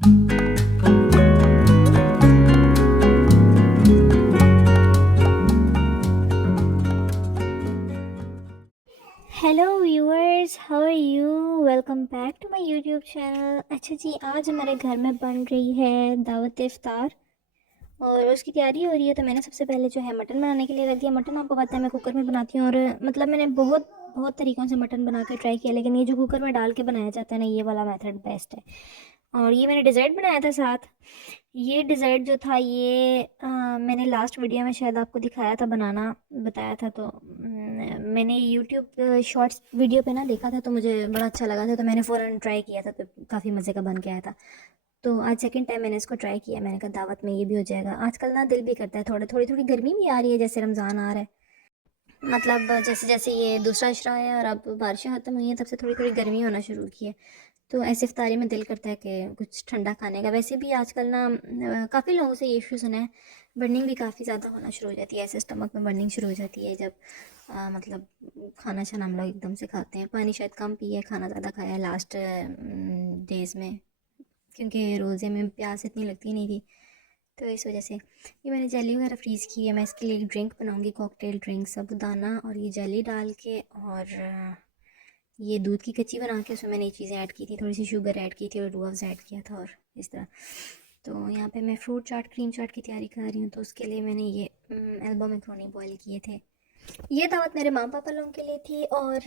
Hello viewers, how are you? Welcome back to my YouTube channel. अच्छा जी, आज हमारे घर में बन रही है दावत इफ्तार और उसकी तैयारी हो रही है। तो मैंने सबसे पहले जो है मटन बनाने के लिए रख दिया। मटन आपको पता है मैं कुकर में बनाती हूँ, और मतलब मैंने बहुत बहुत तरीक़ों से मटन बना के ट्राई किया, लेकिन ये जो कुकर में डाल के बनाया जाता है ना, ये वाला मेथड बेस्ट है। और ये मैंने डिज़र्ट बनाया था साथ। ये डिज़र्ट जो था ये मैंने लास्ट वीडियो में शायद आपको दिखाया था, बनाना बताया था। तो मैंने यूट्यूब शॉर्ट्स वीडियो पे ना देखा था, तो मुझे बड़ा अच्छा लगा था, तो मैंने फ़ौरन ट्राई किया था, तो काफ़ी मज़े का बन के आया था। तो आज सेकंड टाइम मैंने इसको ट्राई किया। मैंने कहा दावत में ये भी हो जाएगा। आजकल ना दिल भी करता है, थोड़ी थोड़ी गर्मी भी आ रही है, जैसे रमज़ान आ रहा है। मतलब जैसे जैसे ये दूसरा इशरा है और अब बारिशें ख़त्म हुई हैं, तब से थोड़ी थोड़ी गर्मी होना शुरू की है। तो ऐसे इफ्तारी में दिल करता है कि कुछ ठंडा खाने का। वैसे भी आजकल ना काफ़ी लोगों से ये इशू सुना है, बर्निंग भी काफ़ी ज़्यादा होना शुरू हो जाती है। ऐसे स्टमक में बर्निंग शुरू हो जाती है जब मतलब खाना शाना हम लोग एकदम से खाते हैं। पानी शायद कम पिए, खाना ज़्यादा खाया लास्ट डेज़ में, क्योंकि रोज़े में प्यास इतनी लगती नहीं थी। तो इस वजह से ये मैंने जेली वगैरह फ्रीज़ की है। मैं इसके लिए एक ड्रिंक बनाऊंगी, कॉकटेल ड्रिंक, साबूदाना और ये जेली डाल के, और ये दूध की कच्ची बना के उसमें मैंने ये चीज़ें ऐड की थी, थोड़ी सी शुगर ऐड की थी और रूह अफ़ज़ा ऐड किया था, और इस तरह। तो यहाँ पे मैं फ्रूट चाट, क्रीम चाट की तैयारी कर रही हूँ। तो उसके लिए मैंने ये एल्बो मैक्रोनी बॉयल किए थे। ये दावत मेरे माँ पापा लोगों के लिए थी। और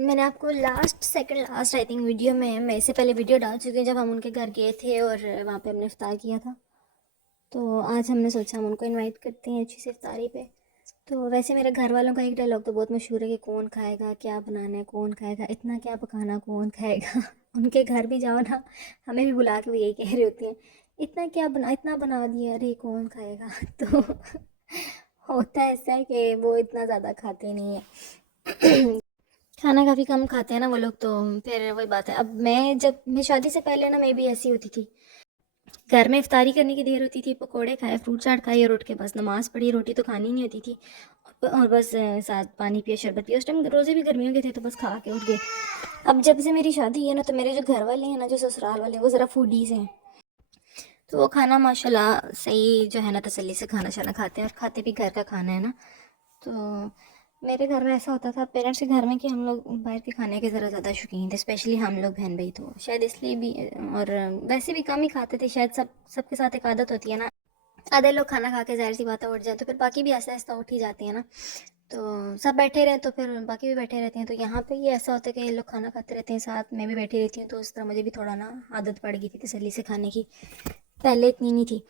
मैंने आपको second last I think video में, मैं इससे पहले वीडियो डाल चुकी हूँ जब हम उनके घर गए थे और वहाँ पे हमने इफ्तार किया था। तो आज हमने सोचा हम उनको इनवाइट करते हैं अच्छी सी इफ्तारी पे। तो वैसे मेरे घर वालों का एक डायलॉग तो बहुत मशहूर है कि कौन खाएगा, क्या बनाना है, कौन खाएगा, इतना क्या पकाना, कौन खाएगा। उनके घर भी जाओ ना, हमें भी बुला के वो यही कह रही होती हैं, इतना क्या बना, इतना बना दिया, अरे कौन खाएगा। तो होता है ऐसा है कि वो इतना ज़्यादा खाते नहीं है। खाना काफ़ी कम खाते हैं ना वो लोग। तो फिर वही बात है। अब जब मैं शादी से पहले ना, मैं भी ऐसी होती थी। घर में इफ्तारी करने की देर होती थी, पकोड़े खाए, फ्रूट चाट खाई और उठ के बस नमाज़ पढ़ी। रोटी तो खानी नहीं होती थी, और बस साथ पानी पिया, शरबत पिया। उस टाइम रोज़े भी गर्मियों के थे, तो बस खा के उठ गए। अब जब से मेरी शादी है ना, तो मेरे जो घर वाले हैं ना, जो ससुराल वाले, वो ज़रा फूडीज़ हैं। तो वो खाना माशाल्लाह सही जो है ना, तसल्ली से खाना शाना खाते हैं, और खाते भी घर का खाना है ना। तो मेरे घर में ऐसा होता था पेरेंट्स के घर में कि हम लोग बाहर के खाने के ज़रा ज़्यादा शौकीन थे, स्पेशली हम लोग बहन भाई। तो शायद इसलिए भी, और वैसे भी कम ही खाते थे शायद। सबके साथ एक आदत होती है ना, आधे लोग खाना खा के ज़ाहिर सी बात है उठ जाए, तो फिर बाकी भी आहिस्ता आहिस्ता उठ ही जाते हैं ना। तो सब बैठे रहे तो फिर बाकी भी बैठे रहते हैं। तो यहाँ पे ये ऐसा होता है कि ये लोग खाना खाते रहते हैं, साथ मैं भी बैठी रहती हूँ। तो उस तरह मुझे भी थोड़ा ना आदत पड़ गई थी तसल्ली से खाने की, पहले इतनी नहीं थी।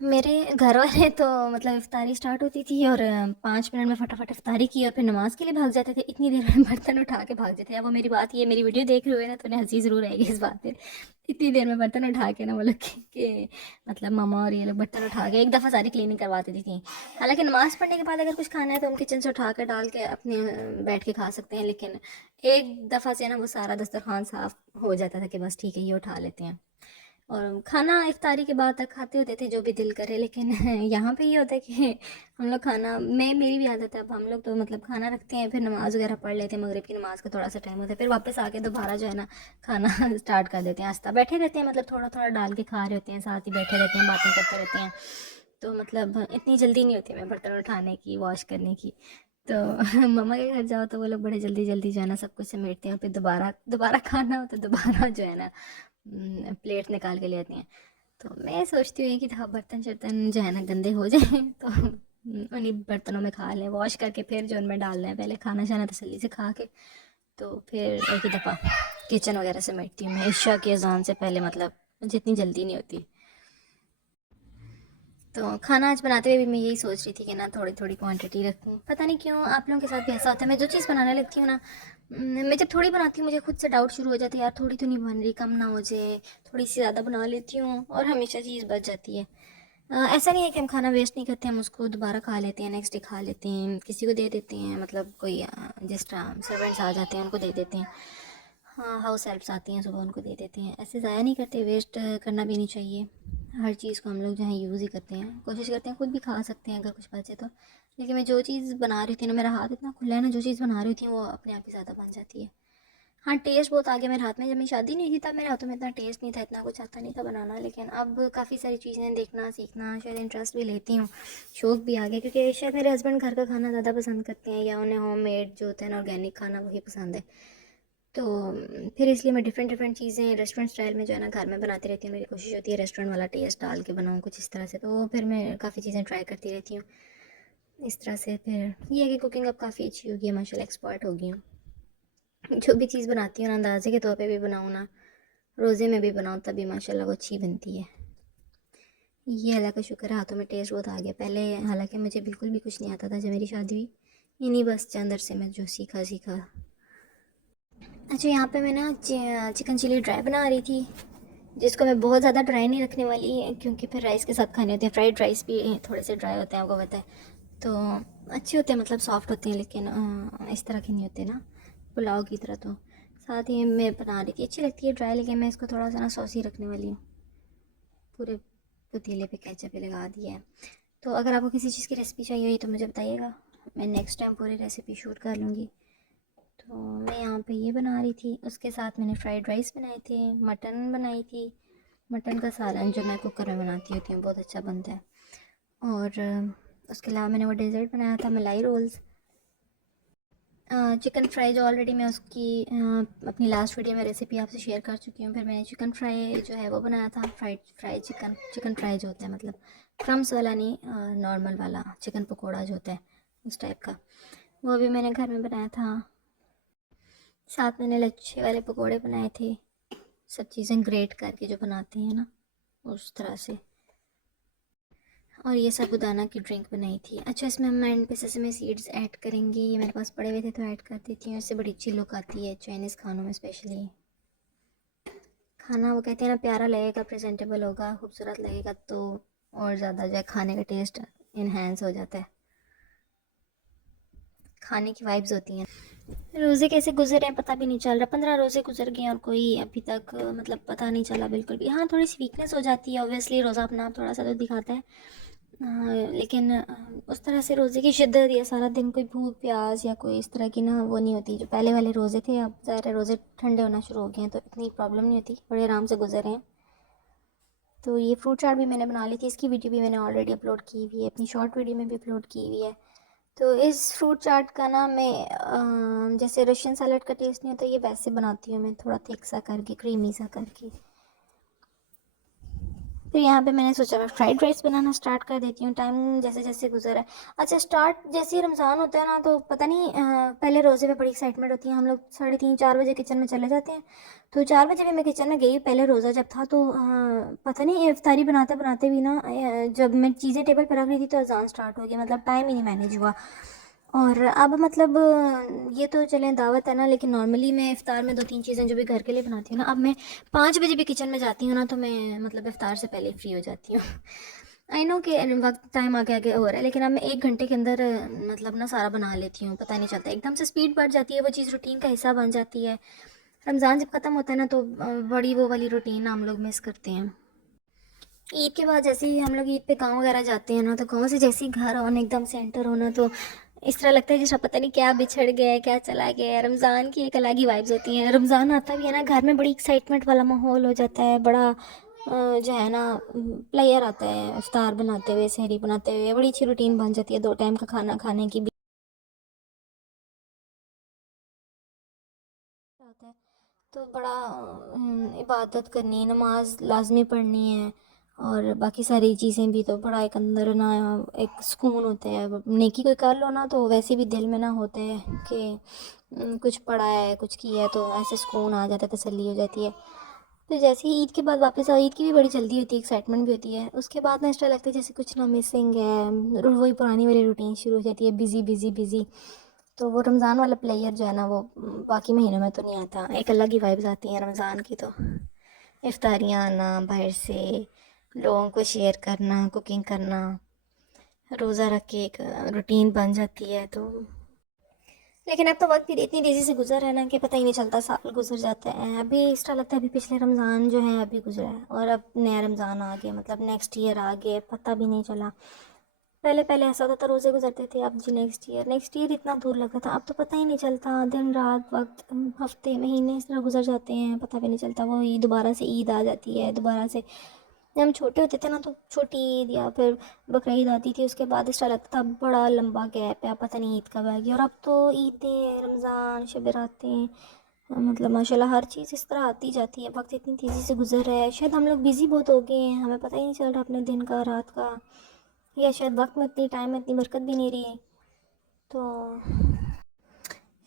मेरे घर वाले तो मतलब इफ्तारी स्टार्ट होती थी और 5 मिनट में फटाफट इफ्तारी की और फिर नमाज के लिए भाग जाते थे। इतनी देर में बर्तन उठा के भाग जाते थे। अब वो मेरी वीडियो देख रहे हुए ना, तो उन्हें हंसी ज़रूर आएगी इस बात पे। इतनी देर में बर्तन उठा के ना वो लोग के मतलब मामा और ये लोग बर्तन उठा के एक दफ़ा सारी क्लीनिंग करवा देती थी। हालांकि नमाज़ पढ़ने के बाद अगर कुछ खाना है तो हम किचन से उठा कर डाल के अपने बैठ के खा सकते हैं, लेकिन एक दफ़ा से ना वो सारा दस्तरखान साफ हो जाता था कि बस ठीक है, ये उठा लेते हैं। और खाना इफ्तारी के बाद तक खाते होते थे जो भी दिल करे। लेकिन यहाँ पे ये होता है कि हम लोग खाना, मेरी भी आदत है। अब हम लोग तो मतलब खाना रखते हैं, फिर नमाज़ वगैरह पढ़ लेते हैं, मगरिब की नमाज़ का थोड़ा सा टाइम होता है, फिर वापस आके दोबारा जो है ना खाना स्टार्ट कर देते हैं। आस्ता बैठे रहते हैं, मतलब थोड़ा थोड़ा डाल के खा रहे होते हैं, साथ ही बैठे रहते हैं, बातें करते रहते हैं। तो मतलब इतनी जल्दी नहीं होती मैं बर्तन उठाने की, वॉश करने की। तो मम्मा के घर जाओ तो वो लोग बड़े जल्दी जल्दी जो है ना सब कुछ समेटते हैं, और फिर दोबारा दोबारा खाना हो तो दोबारा जो है ना प्लेट निकाल के ले आती हैं। तो मैं सोचती हूँ कि था बर्तन शर्तन जो है ना गंदे हो जाए तो उन्हीं बर्तनों में खा लें, वॉश करके फिर जो उनमें डालना है, पहले खाना शाना तसल्ली से खा के तो फिर एक ही दफ़ा किचन वगैरह समेटती हूँ मैं इशा की अजान से पहले। मतलब मुझे इतनी जल्दी नहीं होती। तो खाना आज बनाते हुए भी मैं यही सोच रही थी कि ना थोड़ी थोड़ी क्वांटिटी रखूँ। पता नहीं क्यों आप लोगों के साथ भी ऐसा होता है, मैं जो चीज़ बनाने लगती हूँ ना, मैं जब थोड़ी बनाती हूँ मुझे खुद से डाउट शुरू हो जाता है, यार थोड़ी तो नहीं बन रही, कम ना हो जाए, थोड़ी सी ज़्यादा बना लेती हूँ और हमेशा चीज़ बच जाती है। ऐसा नहीं है कि हम खाना वेस्ट नहीं करते, हम उसको दोबारा खा लेते हैं, नेक्स्ट डे खा लेते हैं, किसी को दे देते हैं। मतलब कोई जिस तरह सर्वेंट्स आ जाते हैं उनको दे देते हैं, हाँ हाउस हेल्प्स आती हैं सुबह, उनको दे देते हैं। ऐसे ज़ाया नहीं करते, वेस्ट करना भी नहीं चाहिए। हर चीज़ को हम लोग जो है यूज़ ही करते हैं, कोशिश करते हैं खुद भी खा सकते हैं अगर कुछ बचे तो। लेकिन मैं जो चीज़ बना रही थी ना, मेरा हाथ इतना खुला है ना, जो चीज़ बना रही थी वो अपने आप ही ज़्यादा बन जाती है। हाँ, टेस्ट बहुत आ गया मेरे हाथ में। जब मेरी शादी नहीं हुई तब मेरे हाथों में इतना टेस्ट नहीं था, इतना कुछ आता नहीं था बनाना, लेकिन अब काफ़ी सारी चीज़ें देखना सीखना, शायद इंटरेस्ट भी लेती हूँ, शौक़ भी आ गया, क्योंकि शायद मेरे हस्बैंड घर का खाना ज़्यादा पसंद करते हैं, या उन्हें होममेड जो होता है ना, ऑर्गेनिक खाना, वही पसंद है। तो फिर इसलिए मैं डिफरेंट डिफरेंट चीज़ें रेस्टोरेंट स्टाइल में जो है ना घर में बनाती रहती हूँ। मेरी कोशिश होती है रेस्टोरेंट वाला टेस्ट डाल के बनाऊँ कुछ इस तरह से, तो फिर मैं काफ़ी चीज़ें ट्राई करती रहती हूँ इस तरह से। फिर ये है कि कुकिंग अब काफ़ी अच्छी हो गई है, माशाल्लाह एक्सपर्ट हो गई हूँ। जो भी चीज़ बनाती हूँ ना, अंदाजे के तौर पे भी बनाऊँ ना, रोज़े में भी बनाऊँ, तभी माशाल्लाह वो अच्छी बनती है। ये अल्लाह का शुक्र है, हाथों में टेस्ट बहुत आ गया। पहले हालांकि मुझे बिल्कुल भी कुछ नहीं आता था जब मेरी शादी हुई, इन्हीं बस अंदर से मैं जो सीखा। अच्छा, यहाँ पे मैं ना चिकन चिली ड्राई बना रही थी, जिसको मैं बहुत ज़्यादा ड्राई नहीं रखने वाली, क्योंकि फिर राइस के साथ खाने होते हैं। फ्राइड राइस भी थोड़े से ड्राई होते हैं, आपको पता है, तो अच्छे होते हैं, मतलब सॉफ्ट होते हैं, लेकिन इस तरह के नहीं होते ना पुलाव की तरह। तो साथ ही मैं बना रही थी, अच्छी लगती है ड्राई, लेकिन मैं इसको थोड़ा सा ना सॉसी रखने वाली हूँ। पूरे पतीले पे केचप पे लगा दिया है। तो अगर आपको किसी चीज़ की रेसिपी चाहिए हुई तो मुझे बताइएगा, मैं नेक्स्ट टाइम पूरी रेसिपी शूट कर लूँगी। तो मैं यहाँ पे ये बना रही थी, उसके साथ मैंने फ्राइड राइस बनाए थे, मटन बनाई थी, मटन का सालन जो मैं कुकर में बनाती होती हूँ, बहुत अच्छा बनता है। और उसके अलावा मैंने वो डेज़र्ट बनाया था, मलाई रोल्स। चिकन फ्राई जो ऑलरेडी मैं उसकी अपनी लास्ट वीडियो में रेसिपी आपसे शेयर कर चुकी हूँ। फिर मैंने चिकन फ्राई जो है वो बनाया था, फ्राई चिकन फ्राई जो होता है, मतलब क्रम्स वाला नहीं, नॉर्मल वाला चिकन पकोड़ा जो होता है उस टाइप का, वो भी मैंने घर में बनाया था। साथ मैंने लच्छे वाले पकोड़े बनाए थे, सब चीज़ें ग्रेट करके जो बनाते हैं ना, उस तरह से। और ये साबूदाना की ड्रिंक बनाई थी। अच्छा, इसमें हम एंड पे सेसमे सीड्स ऐड करेंगे, ये मेरे पास पड़े हुए थे तो ऐड कर देती हूँ, इससे बड़ी अच्छी लुक आती है चाइनीज़ खानों में स्पेशली। खाना वो कहते हैं ना, प्यारा लगेगा, प्रेजेंटेबल होगा, खूबसूरत लगेगा, तो और ज़्यादा जो है खाने का टेस्ट इन्हेंस हो जाता है, खाने की वाइब्स होती हैं। रोज़े कैसे गुजर हैं पता भी नहीं चल रहा, 15 रोज़े गुजर गए और कोई अभी तक मतलब पता नहीं चला बिल्कुल भी। हाँ, थोड़ी सी वीकनेस हो जाती है ऑब्वियसली, रोज़ा अपना आप थोड़ा सा तो दिखाता है, लेकिन उस तरह से रोज़े की शिद्दत या सारा दिन कोई भूख प्यास या कोई इस तरह की ना वो नहीं होती जो पहले वाले रोज़े थे। अब ज़्यादा रोज़े ठंडे होना शुरू हो गए हैं तो इतनी प्रॉब्लम नहीं होती, बड़े आराम से गुजर रहे हैं। तो ये फ्रूट चाट भी मैंने बना ली थी, इसकी वीडियो भी मैंने ऑलरेडी अपलोड की हुई है, अपनी शॉर्ट वीडियो में भी अपलोड की हुई है। तो इस फ्रूट चाट का ना मैं जैसे रशियन सैलड का टेस्ट नहीं होता, ये वैसे बनाती हूँ मैं, थोड़ा थिक सा करके, क्रीमी सा करके। फिर यहाँ पे मैंने सोचा मैं फ्राइड राइस बनाना स्टार्ट कर देती हूँ, टाइम जैसे जैसे गुजरा है। अच्छा, स्टार्ट जैसे ही रमज़ान होता है ना, तो पता नहीं पहले रोज़े में बड़ी एक्साइटमेंट होती है, हम लोग 3:30 4 बजे किचन में चले जाते हैं। तो 4 बजे भी मैं किचन में गई, पहले रोज़ा जब था, तो पता नहीं इफ्तारी बनाते बनाते भी ना, जब मैं चीज़ें टेबल पर रख रही थी तो अजान स्टार्ट हो गया, मतलब टाइम ही नहीं मैनेज हुआ। और अब मतलब ये तो चलें दावत है ना, लेकिन नॉर्मली मैं इफ़्तार में 2-3 चीज़ें जो भी घर के लिए बनाती हूँ ना, अब मैं 5 बजे भी किचन में जाती हूँ ना, तो मैं मतलब इफ़्तार से पहले फ्री हो जाती हूँ। आई नो कि वक्त टाइम आगे आगे हो रहा है, लेकिन अब मैं 1 घंटे के अंदर मतलब ना सारा बना लेती हूँ, पता नहीं चलता, एकदम से स्पीड बढ़ जाती है, वो चीज़ रूटीन का हिस्सा बन जाती है। रमज़ान जब ख़त्म होता है ना, तो बड़ी वो वाली रूटीन हम लोग मिस करते हैं। ईद के बाद जैसे ही हम लोग ईद पे गाँव वगैरह जाते हैं ना, तो गाँव से जैसे ही घर आना, एकदम से एंटर होना, तो इस तरह लगता है जैसे पता नहीं क्या बिछड़ गया है, क्या चला गया है। रमज़ान की एक अलग ही वाइब्स होती हैं, रमज़ान आता भी है ना, घर में बड़ी एक्साइटमेंट वाला माहौल हो जाता है, बड़ा जो है ना प्लेयर आता है, इफ्तार बनाते हुए, सहरी बनाते हुए, बड़ी अच्छी रूटीन बन जाती है, 2 टाइम का खाना खाने की भी आता है। तो बड़ा इबादत करनी, नमाज लाजमी पढ़नी है, और बाकी सारी चीज़ें भी, तो बड़ा एक अंदर ना एक सुकून होता है। अब नेकी कोई कर लो ना, तो वैसे भी दिल में ना होता है कि कुछ पढ़ा है, कुछ किया है, तो ऐसे सुकून आ जाता है, तसल्ली हो जाती है। तो जैसे ही ईद के बाद वापस आओ, ईद की भी बड़ी जल्दी होती है, एक्साइटमेंट भी होती है, उसके बाद ना ऐसा लगता है जैसे कुछ ना मिसिंग है, वही पुरानी वाली रूटीन शुरू हो जाती है, बिज़ी बिज़ी बिज़ी। तो वो रमज़ान वाला प्लेयर जो है ना, वो बाकी महीनों में तो नहीं आता, एक अलग ही वाइब्स आती हैं रमज़ान की। तो इफ्तारियाँ आना, बाहर से लोगों को शेयर करना, कुकिंग करना, रोज़ा रख के एक रूटीन बन जाती है। तो लेकिन अब तो वक्त भी इतनी तेज़ी से गुजर है ना कि पता ही नहीं चलता, साल गुजर जाते हैं। अभी इस तरह लगता है अभी पिछले रमज़ान जो है अभी गुजरा है, और अब नया रमज़ान आ गया, मतलब नेक्स्ट ईयर आ गया, पता भी नहीं चला। पहले पहले ऐसा होता था रोज़े गुजरते थे, अब जी नेक्स्ट ईयर इतना दूर लगता था, अब तो पता ही नहीं चलता, दिन रात वक्त हफ्ते महीने इस तरह गुजर जाते हैं, पता भी नहीं चलता। वो दोबारा से ईद आ जाती है, दोबारा से। जब हम छोटे होते थे ना तो छोटी ईद या फिर बकरा ईद आती थी, उसके बाद इस तरह लगता था बड़ा लंबा गैप है, पता नहीं ईद कब आएगी। और अब तो ईदें, रमज़ान, शब रातें, मतलब माशाल्लाह हर चीज़ इस तरह आती जाती है, वक्त इतनी तेज़ी से गुजर रहा है। शायद हम लोग बिज़ी बहुत हो गए हैं, हमें पता ही नहीं चल रहा अपने दिन का, रात का, या शायद वक्त में इतनी टाइम में इतनी बरकत भी नहीं रही। तो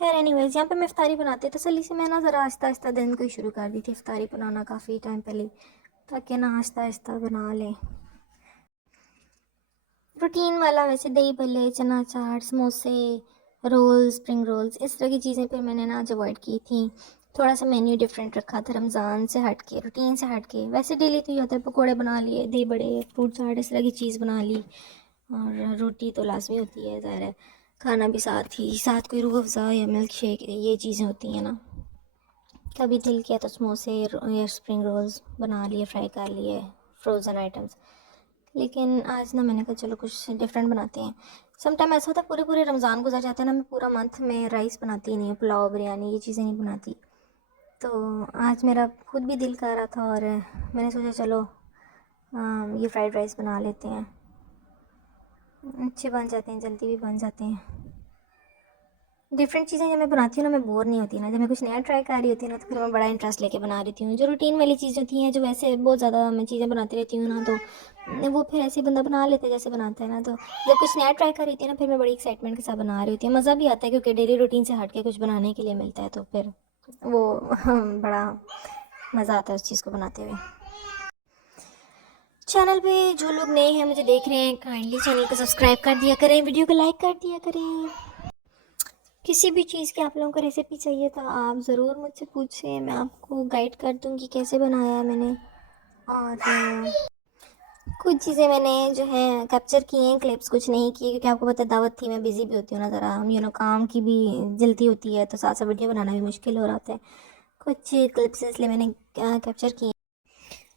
खैर एनीवेज़, यहाँ पे मैं इफ्तारी बनाती तसल्ली से मैं ना ज़रा आहिस्ता आहिस्ता दिन को ही शुरू कर दी थी इफ्तारी बनाना काफ़ी टाइम पहले, ताकि ना आहिस्ता आहिस्ता बना लें। रूटीन वाला वैसे दही भल्ले, चना चाट, समोसे, रोल्स, स्प्रिंग रोल्स, इस तरह की चीज़ें फिर मैंने ना आज अवॉइड की थी। थोड़ा सा मेन्यू डिफरेंट रखा था, रमज़ान से हट के, रूटीन से हट के। वैसे डेली तो ये होता है पकौड़े बना लिए, दही बड़े, फ्रूट चाट, इस तरह की चीज़ बना ली, और रोटी तो लाजमी होती है, ज़ाहिर है। खाना भी साथ कोई रूह अफ़ज़ा या मिल्क शेक, ये चीज़ें होती हैं ना। कभी दिल किया तो समोसे या स्प्रिंग रोल्स बना लिए, फ्राई कर लिए, फ्रोज़न आइटम्स। लेकिन आज ना मैंने कहा चलो कुछ डिफरेंट बनाते हैं। सम टाइम ऐसा होता है पूरे पूरे रमज़ान गुजर जाते हैं ना, मैं पूरा मंथ में राइस बनाती ही नहीं हूँ, पुलाव, बिरयानी, ये चीज़ें नहीं बनाती। तो आज मेरा खुद भी दिल कर रहा था, और मैंने सोचा चलो ये फ्राइड राइस बना लेते हैं। अच्छे बन जाते हैं, जल्दी भी बन जाते हैं। डिफरेंट चीज़ें जब मैं बनाती हूँ ना, मैं बोर नहीं होती ना। जब मैं कुछ नया ट्राई कर रही होती हूँ ना, तो फिर मैं बड़ा इंटरेस्ट लेके बना रही हूँ। जो रूटीन वाली चीज़ें होती हैं, जो वैसे बहुत ज़्यादा मैं चीज़ें बनाती रहती हूँ ना, तो वो फिर ऐसे बंदा बना लेता है जैसे बनाता है ना। तो जब कुछ नया ट्राई कर रही थी ना, फिर मैं बड़ी एक्साइटमेंट के साथ बना रही होती हूँ। मज़ा भी आता है क्योंकि डेली रूटीन से हट के कुछ बनाने के लिए मिलता है, तो फिर वो बड़ा मज़ा आता है उस चीज़ को बनाते हुए। चैनल पे जो लोग नए हैं मुझे देख रहे हैं, काइंडली चैनल को सब्सक्राइब कर दिया करें, वीडियो को लाइक कर दिया करें। किसी भी चीज़ की आप लोगों को रेसिपी चाहिए तो आप ज़रूर मुझसे पूछें, मैं आपको गाइड कर दूँगी कैसे बनाया है मैंने। और कुछ चीज़ें मैंने जो है कैप्चर की हैं, क्लिप्स कुछ नहीं की, क्योंकि आपको पता है दावत थी, मैं बिज़ी भी होती हूँ ना ज़रा, काम की भी जल्दी होती है, तो साथ साथ वीडियो बनाना भी मुश्किल हो रहा होता है। कुछ क्लिप्स इसलिए मैंने कैप्चर की हैं।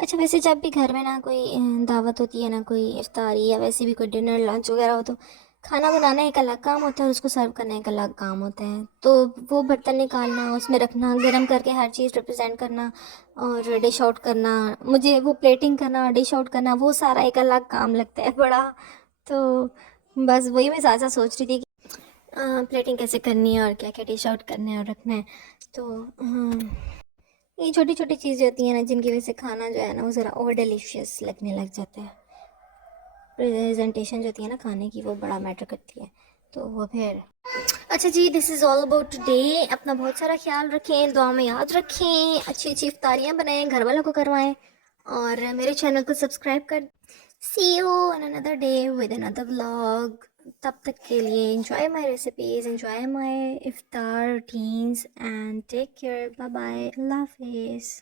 अच्छा, वैसे जब भी घर में ना कोई दावत होती है ना, कोई इफ्तारी या वैसे भी कोई डिनर लंच वगैरह हो, तो खाना बनाना एक अलग काम होता है और उसको सर्व करना एक अलग काम होता है। तो वो बर्तन निकालना, उसमें रखना, गर्म करके हर चीज़ रिप्रेजेंट करना और डिश आउट करना, मुझे वो प्लेटिंग करना, डिश आउट करना, वो सारा एक अलग काम लगता है बड़ा। तो बस वही मैं ज़्यादा सोच रही थी कि प्लेटिंग कैसे करनी है और क्या क्या डिश आउट करना है और रखना है। तो ये छोटी छोटी चीज़ें होती हैं ना, जिनकी वजह से खाना जो है ना वो ज़रा और डिलीशियस लगने लग जाता है। प्रेजेंटेशन जो होती है ना खाने की, वो बड़ा मैटर करती है। तो वो फिर अच्छा जी, this is all about today. अपना बहुत सारा ख्याल रखें, दुआ में याद रखें, अच्छी अच्छी इफ्तारियाँ बनाएं, घर वालों को करवाएं, और मेरे चैनल को सब्सक्राइब कर। See you on another day with another vlog. तब तक के लिए enjoy my recipes, enjoy my iftar routines, and take care. Bye bye. Allah Hafiz.